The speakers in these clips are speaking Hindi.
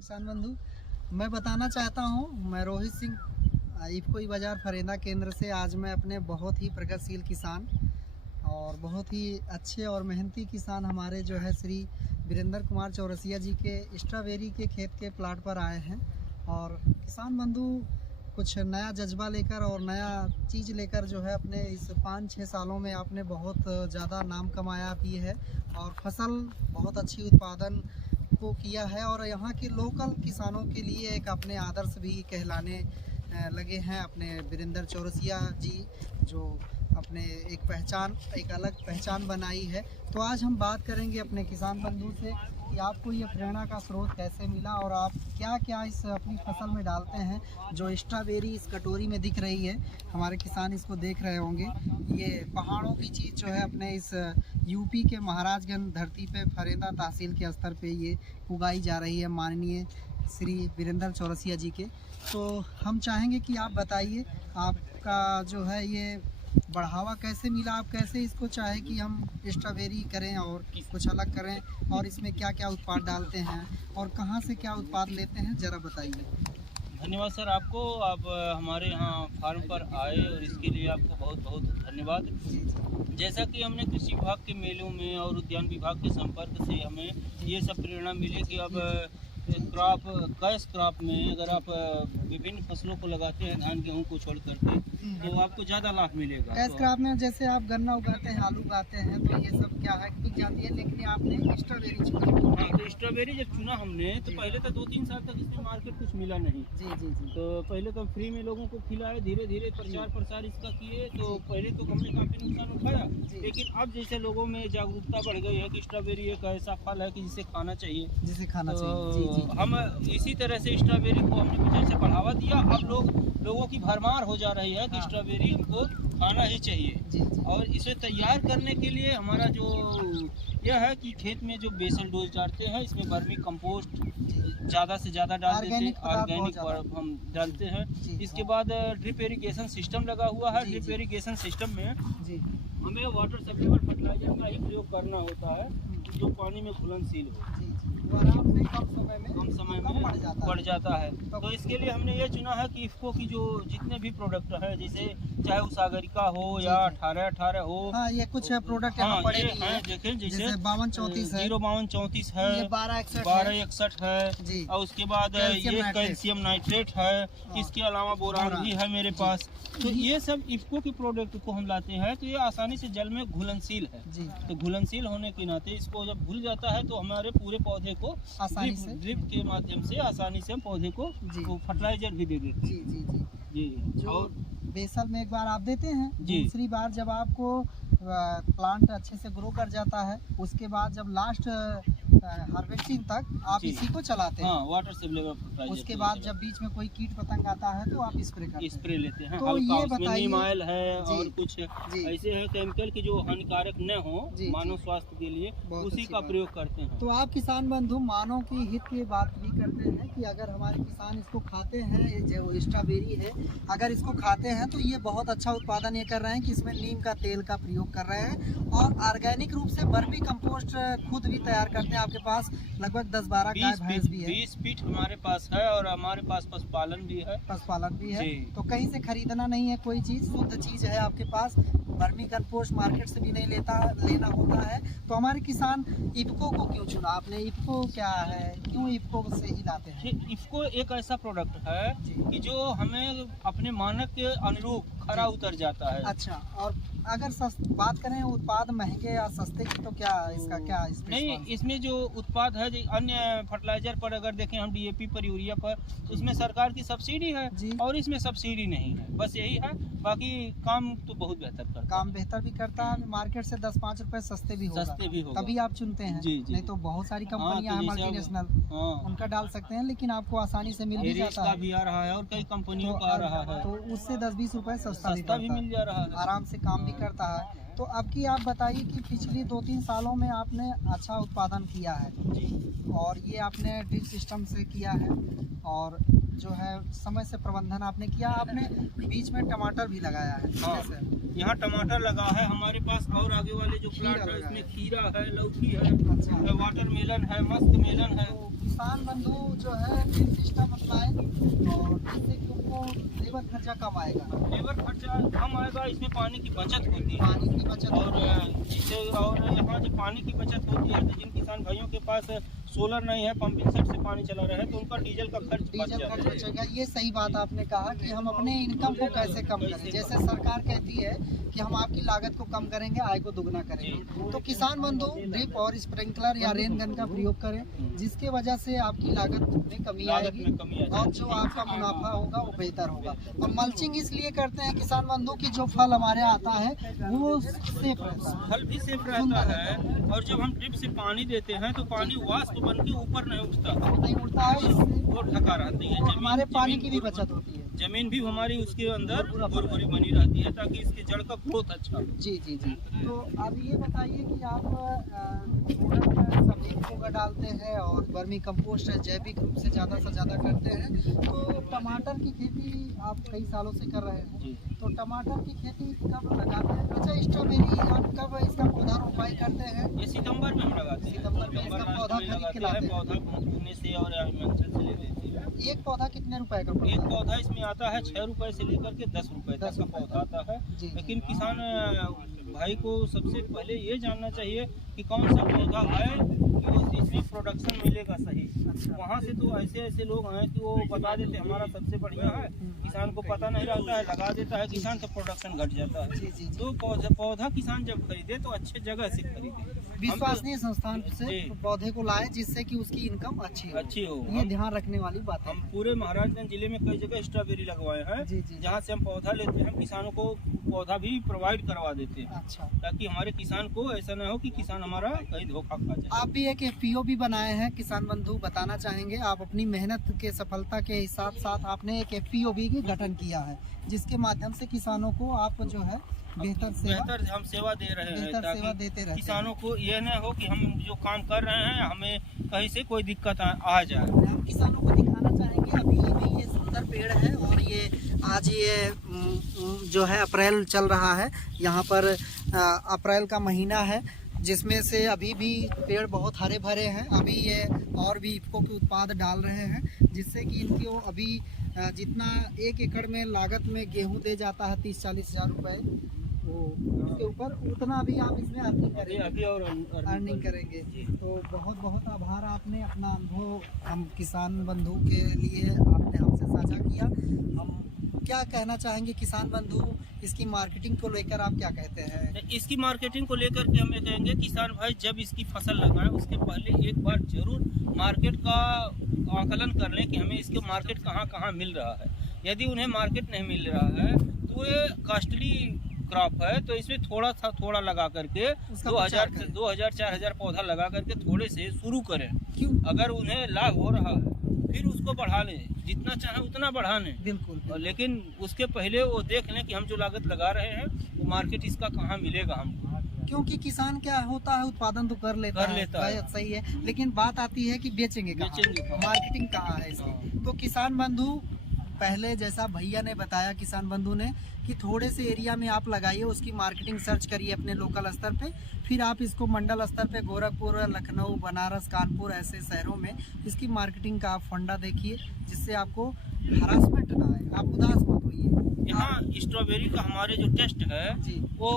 किसान बंधु, मैं बताना चाहता हूँ, मैं रोहित सिंह इफको बाजार फरेंदा केंद्र से। आज मैं अपने बहुत ही प्रगतिशील किसान और बहुत ही अच्छे और मेहनती किसान हमारे जो है श्री वीरेंद्र कुमार चौरसिया जी के स्ट्रॉबेरी के खेत के प्लाट पर आए हैं। और किसान बंधु कुछ नया जज्बा लेकर और नया चीज़ लेकर जो है अपने इस 5-6 सालों में आपने बहुत ज़्यादा नाम कमाया भी है और फसल बहुत अच्छी उत्पादन को किया है। और यहाँ के लोकल किसानों के लिए एक अपने आदर्श भी कहलाने लगे हैं अपने वीरेंद्र चौरसिया जी, जो अपने एक अलग पहचान बनाई है। तो आज हम बात करेंगे अपने किसान बंधु से कि आपको ये प्रेरणा का स्रोत कैसे मिला और आप क्या क्या इस अपनी फसल में डालते हैं। जो स्ट्रॉबेरी इस कटोरी में दिख रही है, हमारे किसान इसको देख रहे होंगे, ये पहाड़ों की चीज़ जो है अपने इस यूपी के महाराजगंज धरती पे फरेंदा तहसील के स्तर पे ये उगाई जा रही है माननीय श्री वीरेंद्र चौरसिया जी के। तो हम चाहेंगे कि आप बताइए आपका जो है ये बढ़ावा कैसे मिला, आप कैसे इसको चाहे कि हम स्ट्रॉबेरी करें और कुछ अलग करें, और इसमें क्या क्या उत्पाद डालते हैं और कहाँ से क्या उत्पाद लेते हैं, ज़रा बताइए। धन्यवाद सर आपको। आप हमारे यहाँ फार्म पर आए और इसके लिए आपको बहुत बहुत धन्यवाद। जैसा कि हमने कृषि विभाग के मेलों में और उद्यान विभाग के संपर्क से हमें ये सब प्रेरणा मिली कि अब कैश क्रॉप में अगर आप विभिन्न फसलों को लगाते हैं, धान गेहूँ को छोड़ करके, तो आपको ज़्यादा लाभ मिलेगा। कैश क्रॉप में जैसे आप गन्ना उगाते हैं, आलू उगाते हैं, तो ये सब क्या है बिक जाती है, लेकिन आपने स्ट्रॉबेरी चुना। हाँ, तो स्ट्रॉबेरी जब चुना हमने तो पहले तो 2-3 साल तक इसमें मार्केट कुछ मिला नहीं। जी। तो पहले तो फ्री में लोगों को खिलाए, धीरे धीरे प्रचार प्रसार इसका किए, तो पहले तो हमने काफ़ी नुकसान उठाया, लेकिन अब जैसे लोगों में जागरूकता बढ़ गई है कि स्ट्रॉबेरी एक ऐसा फल है कि जिसे खाना चाहिए, जी। हम इसी तरह से स्ट्रॉबेरी को हमने कुछ ऐसे बढ़ावा दिया। अब लोगों की भरमार हो जा रही है कि स्ट्रॉबेरी हमको खाना ही चाहिए। और इसे तैयार करने के लिए हमारा जो यह है कि खेत में जो बेसल डोज डालते हैं, इसमें वर्मी कंपोस्ट ज़्यादा से ज़्यादा डाल देते हैं, ऑर्गेनिक हम डालते हैं। इसके बाद ड्रिप इरिगेशन सिस्टम लगा हुआ है। ड्रिप इरिगेशन सिस्टम में हमें वाटर सप्लीमेंट फर्टिलाइजर का ही प्रयोग करना होता है, जो पानी में घुलनशील हो, आराम से कम समय में बढ़ जाता है। तो इसके लिए हमने ये चुना है कि इफको की जो जितने भी प्रोडक्ट है, जैसे चाहे वो सागरिका हो या 18-18 हो, हाँ, ये कुछ प्रोडक्ट यहाँ पड़े भी हैं, देखें जैसे 5234 है, 05234 है, ये 1261 है, और उसके बाद ये कैल्शियम नाइट्रेट है, इसके अलावा बोरान भी है मेरे पास। तो ये सब इफको के प्रोडक्ट को हम लाते हैं, तो ये आसानी से जल में घुलनशील है। तो घुलनशील होने के नाते इसको जब घुल जाता है तो हमारे पूरे पौधे को आसानी से ड्रिप के माध्यम से आसानी से हम पौधे को फर्टिलाइजर भी दे देते हैं। जी। और बेसल में एक बार आप देते हैं, दूसरी बार जब आपको प्लांट अच्छे से ग्रो कर जाता है, उसके बाद जब लास्ट हार्वेस्टिंग तक आप इसी को चलाते हैं। Water supplement. उसके बाद जब बीच में कोई कीट पतंग आता है तो आप स्प्रे लेते हैं। तो ये बताइए, नीम ऑयल है और कुछ ऐसे हैं केमिकल की जो हानिकारक न हो मानव स्वास्थ्य के लिए, उसी का प्रयोग करते हैं। तो आप किसान बंधु मानव की हित की बात भी करते हैं कि अगर हमारे किसान इसको खाते हैं, ये जो स्ट्रॉबेरी है, अगर इसको खाते हैं तो ये बहुत अच्छा उत्पादन ये कर रहे हैं कि इसमें नीम का तेल का प्रयोग कर रहे हैं और ऑर्गेनिक रूप से वर्मी कंपोस्ट खुद भी तैयार करते हैं। आपके पास लगभग 10-12 गाय भैंस भी है, 20 फीट हमारे पास है, और हमारे पास पशुपालन भी है। तो कहीं से खरीदना नहीं है, कोई चीज़ शुद्ध चीज़ है आपके पास। वर्मी कंपोस्ट मार्केट से भी नहीं लेना होता है। तो हमारे किसान इफको को क्यों चुना आपने? इफको क्या है, क्यों इफको से ही लाते हैं? इफको एक ऐसा प्रोडक्ट है कि जो हमें अपने मानक के अनुरूप खरा उतर जाता है। अच्छा, और अगर बात करें उत्पाद महंगे या सस्ते की, तो क्या इसका क्या नहीं, इसमें जो उत्पाद है अन्य फर्टिलाइजर पर अगर देखें हम, डीएपी पर, यूरिया पर, तो उसमें सरकार की सब्सिडी है और इसमें सब्सिडी नहीं है, बस यही है। बाकी काम तो बहुत बेहतर करता है, काम बेहतर भी करता है, मार्केट से 10-5 रुपए सस्ते भी होगा, तभी आप चुनते हैं। नहीं तो बहुत सारी कंपनियां हैं मल्टीनेशनल, उनका डाल सकते हैं, लेकिन आपको आसानी से मिल भी जाता है। भी आ रहा है और कई कंपनियों का आ रहा है, तो उससे 10-20 रुपए सस्ता भी मिल जा रहा है, आराम से काम भी करता है। तो अब की आप बताइए कि पिछली 2-3 सालों में आपने अच्छा उत्पादन किया है जी। और ये आपने ड्रिप सिस्टम से किया है और जो है समय से प्रबंधन आपने किया। आपने बीच में टमाटर भी लगाया है हाँ। जैसे यहाँ टमाटर लगा है हमारे पास, और आगे वाले जो खीरा प्लाट है लगा इसमें है। खीरा है, लौकी है, अच्छा। वाटरमेलन है, मस्क मेलन है। तो किसान बंधु जो है ड्रिप सिस्टम अपनाए और जिससे कि उनको लेबर खर्चा कम आएगा, लेबर खर्चा कम आएगा, इसमें पानी की बचत होती है। पानी की बचत और होगी। जिससे और यहाँ जो पानी की बचत होती है, तो जिन किसान भाइयों के पास सोलर नहीं है, पंपिंग सेट से पानी चला रहा है, तो उनका डीजल का खर्च बच डीजल जाता खर्च है। बचेगा। ये सही बात आपने कहा कि हम अपने इनकम को कैसे कम करें। जैसे सरकार कहती है कि हम आपकी लागत को कम करेंगे, आय को दुगना करेंगे, तो किसान बंधु ड्रिप और स्प्रिंकलर या रेन गन का प्रयोग करें, जिसके वजह से आपकी लागत में कमी लागत आएगी में कमी आ और जाती जो है। आपका मुनाफा होगा वो बेहतर होगा। और मल्चिंग इसलिए करते हैं किसान बंधु की जो फल हमारे आता है वो सेफ रहता है, फल भी सेफ रहता है। और जब हम ड्रिप से पानी देते हैं तो पानी वाष्प बन के ऊपर नहीं उठता, नहीं उड़ता है, इससे वो ढका रहती है। हमारे पानी की भी बचत होती है। जमीन भी हमारी उसके अंदर भुरभुरी बनी रहती है, ताकि इसके जड़ का ग्रोथ अच्छा हो। जी जी जी। तो अब ये बताइए कि आप सब्जी गोबर डालते हैं और वर्मी कंपोस्ट है, जैविक रूप से ज़्यादा करते हैं, तो टमाटर की खेती आप कई सालों से कर रहे हैं, जी। तो टमाटर की खेती कब लगाते हैं? अच्छा, स्ट्रॉबेरी आप कब इसका पौधा रोपाई करते हैं? ये सितंबर में हम लगाते हैं। सितंबर में इसका लास्ट पौधा में खरीद के लगाते लाते हैं। हैं। पौधा पुणे से और हिमाचल से ले लेते हैं। एक पौधा कितने रुपए का पड़ता एक है? पौधा इसमें आता है 6 रुपए से लेकर के 10 रुपए तक 10 का रुपए पौधा आता है। जी, जी। लेकिन किसान भाई को सबसे पहले ये जानना चाहिए कि कौन सा पौधा है कि वो इसमें प्रोडक्शन मिलेगा सही। अच्छा। वहाँ से तो ऐसे लोग हैं कि वो बता देते हैं हमारा सबसे बढ़िया है, किसान को पता नहीं रहता है, लगा देता है किसान, तो प्रोडक्शन घट जाता है। जी जी जी। तो पौधा किसान जब खरीदे तो अच्छे जगह से खरीदे, विश्वसनीय संस्थान से जी। पौधे को लाए जिससे कि उसकी इनकम अच्छी अच्छी हो। ये ध्यान रखने वाली बात है। हम पूरे महाराजगंज जिले में कई जगह स्ट्रॉबेरी लगवाए हैं, जी, जी। जहाँ से हम पौधा लेते हैं, किसानों को पौधा भी प्रोवाइड करवा देते हैं, अच्छा, ताकि हमारे किसान को ऐसा न हो कि किसान हमारा कहीं धोखा खा जाए। आप भी एक FPO भी बनाए हैं किसान बंधु, बताना चाहेंगे? आप अपनी मेहनत के सफलता के साथ साथ आपने एक FPO भी गठन किया है, जिसके माध्यम से किसानों को आप जो है बेहतर हम सेवा दे रहे हैं, सेवा ताकि देते रहते किसानों को यह न हो कि हम जो काम कर रहे हैं हमें कहीं से कोई दिक्कत आ जाए। हम किसानों को दिखाना चाहेंगे। अभी भी ये सुंदर पेड़ है और ये आज ये जो है अप्रैल चल रहा है, यहाँ पर अप्रैल का महीना है, जिसमें से अभी भी पेड़ बहुत हरे भरे हैं। अभी ये और भी इफ्को के उत्पाद डाल रहे हैं, जिससे कि इनको अभी जितना 1 एकड़ में लागत में गेहूं दे जाता है 30-40 हज़ार रुपये, वो उसके ऊपर उतना अभी आप इसमें अर्निंग करेंगे, अभी और अर्निंग करेंगे। तो बहुत बहुत आभार, आपने अपना अनुभव हम किसान बंधु के लिए आपने हमसे साझा किया। हम क्या कहना चाहेंगे किसान बंधु, इसकी मार्केटिंग को लेकर आप क्या कहते हैं? इसकी मार्केटिंग को लेकर के हम ये कहेंगे, किसान भाई जब इसकी फसल लगाएं उसके पहले एक बार जरूर मार्केट का आकलन कर लें कि हमें इसके मार्केट कहाँ मिल रहा है। यदि उन्हें मार्केट नहीं मिल रहा है तो ये कॉस्टली क्रॉप है, तो इसमें थोड़ा लगा करके 2000-4000 पौधा लगा करके थोड़े से शुरू करें। क्यों? अगर उन्हें लाभ हो रहा है फिर उसको बढ़ा लें, जितना चाहे उतना बढ़ा लें। बिल्कुल। लेकिन उसके पहले वो देख लें कि हम जो लागत लगा रहे हैं वो मार्केट इसका कहाँ मिलेगा हमको। क्योंकि किसान क्या होता है, उत्पादन तो कर लेता है, सही है, लेकिन बात आती है कि बेचेंगे कहाँ, मार्केटिंग कहाँ है इसकी। तो किसान बंधु, पहले जैसा भैया ने बताया किसान बंधु ने कि थोड़े से एरिया में आप लगाइए, उसकी मार्केटिंग सर्च करिए अपने लोकल स्तर पे, फिर आप इसको मंडल स्तर पे गोरखपुर, लखनऊ, बनारस, कानपुर ऐसे शहरों में इसकी मार्केटिंग का आप फंडा देखिए, जिससे आपको हरासमेंट ना आए, आप उदास मत होइए। यहाँ स्ट्रॉबेरी का हमारे जो टेस्ट है जी, वो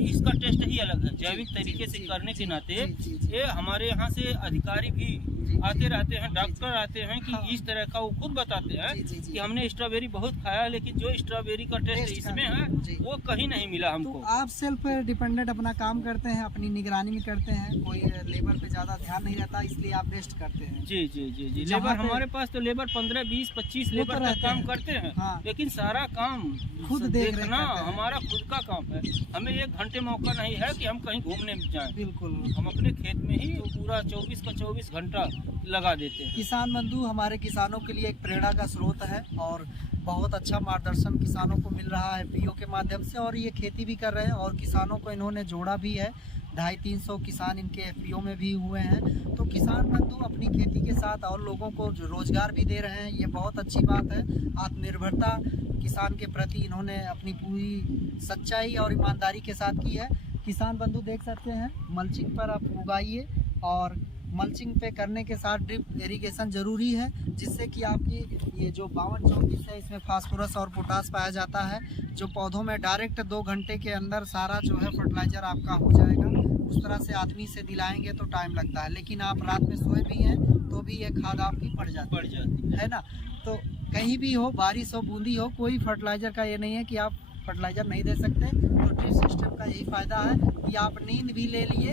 इसका टेस्ट ही अलग है। जैविक तरीके से करने के नाते ये हमारे यहाँ से अधिकारी भी आते रहते हैं, डॉक्टर आते हैं कि इस तरह का वो खुद बताते हैं कि हमने स्ट्रॉबेरी बहुत खाया, लेकिन जो स्ट्रॉबेरी का टेस्ट इसमें है वो कहीं नहीं मिला हमको। तो आप सेल्फ डिपेंडेंट अपना काम करते हैं, अपनी निगरानी में करते हैं, कोई लेबर पे ज़्यादा ध्यान नहीं रहता, इसलिए आप बेस्ट करते हैं। जी जी जी जी। लेबर हमारे पास तो लेबर 15, 20, 25 लेबर का काम करते हैं, लेकिन सारा काम खुद देखना हमारा खुद का काम है। हमें 1 घंटे मौका नहीं है कि हम कहीं घूमने जाएं। बिल्कुल, हम अपने खेत में ही पूरा 24 का 24 घंटा लगा देते हैं। किसान बंधु हमारे किसानों के लिए एक प्रेरणा का स्रोत है और बहुत अच्छा मार्गदर्शन किसानों को मिल रहा है पीओ के माध्यम से, और ये खेती भी कर रहे हैं और किसानों को इन्होंने जोड़ा भी है। 250-300 किसान इनके एफपीओ में भी हुए हैं। तो किसान बंधु अपनी खेती के साथ और लोगों को रोजगार भी दे रहे हैं, ये बहुत अच्छी बात है। आत्मनिर्भरता किसान के प्रति इन्होंने अपनी पूरी सच्चाई और ईमानदारी के साथ की है। किसान बंधु देख सकते हैं, मल्चिंग पर आप उगाइए, और मल्चिंग पे करने के साथ ड्रिप इरिगेशन ज़रूरी है, जिससे कि आपकी ये जो 52-34 है इसमें फास्फोरस और पोटास पाया जाता है, जो पौधों में डायरेक्ट 2 घंटे के अंदर सारा जो है फर्टिलाइज़र आपका हो जाएगा। उस तरह से आदमी से दिलाएंगे तो टाइम लगता है, लेकिन आप रात में सोए भी हैं तो भी ये खाद आपकी पड़ जाती है ना। तो कहीं भी हो, बारिश हो, बूंदी हो, कोई फर्टिलाइज़र का ये नहीं है कि आप फर्टिलाइज़र नहीं दे सकते। तो ड्रिप सिस्टम का यही फ़ायदा है कि आप नींद भी ले लिए,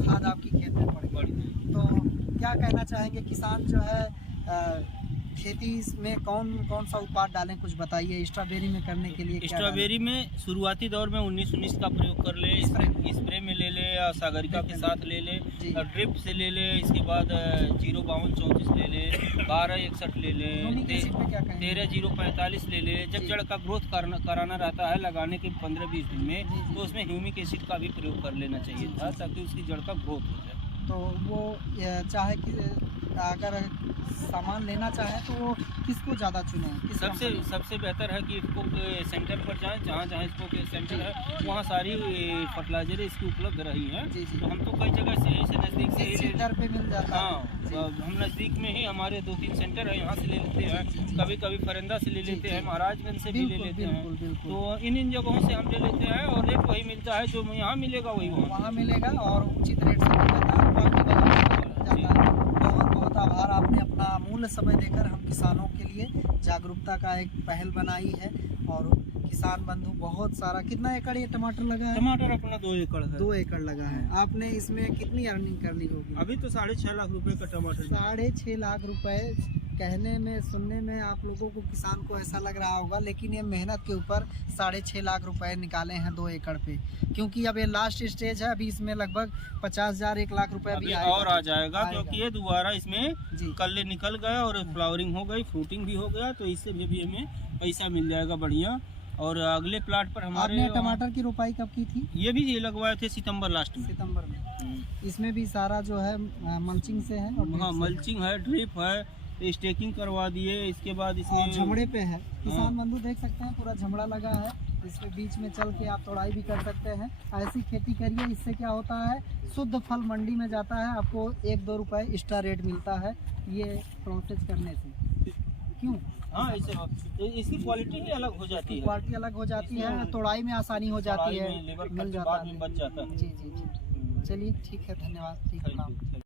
खाद आपकी खेत में पड़ी। तो क्या कहना चाहेंगे, किसान जो है खेती में कौन कौन सा उत्पाद डालें, कुछ बताइए। स्ट्रॉबेरी में करने के लिए स्ट्रॉबेरी में शुरुआती दौर में 19-19 का प्रयोग कर ले, स्प्रे में ले ले, या सागरिका के साथ ले ले, और ड्रिप से ले ले, इसके बाद 052-34 ले ले, 1261 ले ले, 13-045 ले ले। जब जड़ का ग्रोथ कराना रहता है लगाने के 15-20 दिन में, तो उसमें ह्यूमिक एसिड का भी प्रयोग कर लेना चाहिए था, ताकि उसकी जड़ का ग्रोथ हो जाए। तो वो चाहे कि अगर सामान लेना चाहे तो वो किसको ज़्यादा चुने? सबसे बेहतर है कि इसको सेंटर पर जाएं, जहाँ इसको के सेंटर है वहाँ सारी फर्टिलाइजर इसकी उपलब्ध रही हैं। तो हम तो कई जगह से नज़दीक से सेंटर पे मिल जाता है। हाँ, हम नज़दीक में ही हमारे 2-3 सेंटर है, यहाँ से ले लेते हैं। कभी कभी फरिंदा से ले लेते हैं, महाराजगंज से भी ले लेते हैं। तो इन जगहों से हम ले लेते हैं, और रेट वही मिलता है जो यहाँ मिलेगा वही वहाँ मिलेगा, और उचित रेट से मिल जाता है। बहुत बहुत आभार, आपने अपना अमूल्य समय देकर हम किसानों के लिए जागरूकता का एक पहल बनाई है। और किसान बंधु बहुत सारा, कितना एकड़ ये टमाटर लगा है? टमाटर अपना 2 एकड़ है। 2 एकड़ लगा है। आपने इसमें कितनी अर्निंग कर ली होगी? अभी तो 6.5 लाख रुपए का टमाटर। 6.5 लाख रुपए कहने में, सुनने में आप लोगों को, किसान को ऐसा लग रहा होगा, लेकिन ये मेहनत के ऊपर 6.5 लाख रुपए निकाले हैं 2 एकड़ पे। क्योंकि अब ये लास्ट स्टेज है, अभी इसमें लगभग 50,000 1 लाख रुपए अभी और आ जाएगा, क्योंकि ये दोबारा इसमें कल्ले निकल गए और फ्लावरिंग हो गई, फ्रूटिंग भी हो गया, तो इससे भी हमें पैसा मिल जाएगा बढ़िया। और अगले प्लाट पर हमारे टमाटर की रोपाई कब की थी? ये भी लगवाए थे सितंबर लास्ट में। सितंबर में। इसमें भी सारा जो है मल्चिंग से है। हाँ, मल्चिंग है, ड्रिप है, स्टेकिंग करवा दिए। इसके बाद इसमें झमड़े पे है। किसान बंधु देख सकते हैं, पूरा झमड़ा लगा है। इसके बीच में चल के आप तोड़ाई भी कर सकते हैं। ऐसी खेती करिए, इससे क्या होता है, शुद्ध फल मंडी में जाता है, आपको 1-2 रुपए एक्स्ट्रा रेट मिलता है ये प्रोसेस करने से। क्यों? हाँ, इसकी क्वालिटी ही अलग हो जाती है। क्वालिटी अलग हो जाती है, तोड़ाई में आसानी हो जाती है, मिल जाता है। जी। चलिए ठीक है, धन्यवाद। ठीक है।